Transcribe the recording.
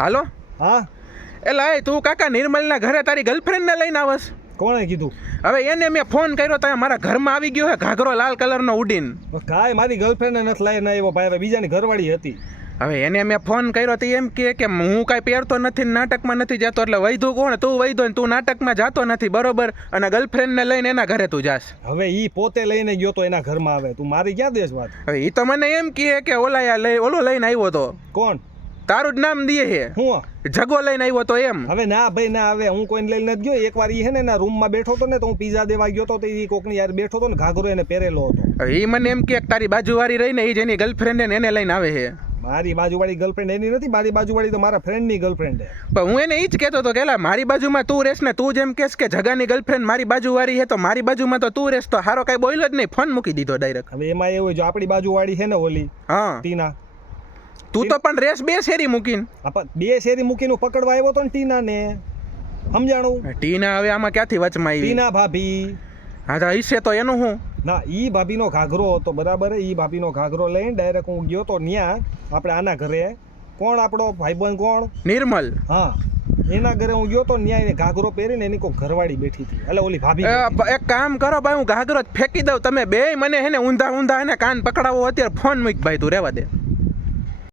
હાલો. હા એલા એ તું કાકા નિર્મલના ઘરે તારી ગર્લફ્રેન્ડને લઈને આવસ? કોણે કીધું? હવે એને મેં ફોન કર્યો તો મારા ઘરમાં આવી ગયો હે ઘાઘરો લાલ કલરનો ઉડીને. કાંઈ મારી ગર્લફ્રેન્ડ નથી લઈને આવ્યો ભાઈ, હવે બીજાની ઘરવાળી હતી. હવે એને મેં ફોન કર્યો તો એમ કે હું કાંઈ પહેરતો નથી, નાટકમાં નથી જતો. એટલે વૈધું કોણ? તું વૈધો ને તું નાટકમાં જાતો નથી, બરોબર? અને ગર્લફ્રેન્ડને લઈને એના ઘરે તું જાસ. હવે ઈ પોતે લઈને ગયો તો એના ઘરમાં આવે, તું મારી ક્યાં દેશ વાત? હવે એ તો મને એમ કહે કે ઓલો લઈને આવ્યો તો. કોણ? તારું જ નામ દે છે. હું જગો લઈને આવ્યો તો એમ. હવે ના ભાઈ ના આવે, હું કોઈને લઈને નથી ગયો. એકવાર ઈ હે ને એના રૂમમાં બેઠો હતો ને, તો હું પીઝા દેવા ગયો તો ઈ કોકની યાર બેઠો હતો ને, ઘાઘરો એને પહેરેલો હતો. હવે એ મને એમ કે તારી બાજુવાળી રહીને એ જ એની ગર્લફ્રેન્ડ એને લઈને આવે છે. મારી બાજુવાળી ગર્લફ્રેન્ડ એની નથી, મારી બાજુવાળી તો મારા ફ્રેન્ડની ગર્લફ્રેન્ડ છે. પણ હું એને એ જ કહેતો હતો કે એલા મારી બાજુમાં તું રહેશ ને, તું જેમ કહેશ કે જગાની ગર્લફ્રેન્ડ મારી બાજુવાળી છે તો મારી બાજુમાં તો તું રહેશ. તો હારો કાંઈ બોલ્યો જ નહીં, ફોન મૂકી દીધો ડાયરેક્ટ. હવે એમાં એવું જો આપણી બાજુવાળી છે ને ઓલી હા ટીના, તું તો પણ રેસ બે શેરી મૂકીને. બે શેરી મૂકીને પકડવા આવ્યો તો ને ટીના ને, સમજાણું? ટીના હવે આમાં ક્યાંથી વચમાં આવી? ટીના ભાભી. હા તો ઈશે તો એનું હું ના, ઈ ભાભીનો ઘાઘરો હતો, બરાબર? ઈ ભાભીનો ઘાઘરો લઈને ડાયરેક્ટ હું ગયો તો ન્યા આપણે આના ઘરે. કોણ આપણો ભાઈબંધ? કોણ? નિર્મલ. હા, એના ઘરે હું ગયો તો ન્યા એને ઘાઘરો પહેરીને એની કોઈ ઘરવાળી બેઠી હતી, એટલે ઓલી ભાભી. એક કામ કરો ભાઈ, હું ઘાઘરો જ ફેંકી દઉં, તમે બે મને હે ને ઊંધા ઊંધા એને કાન પકડાવો. અત્યારે ફોન મૂક ભાઈ, તું રહેવા દે.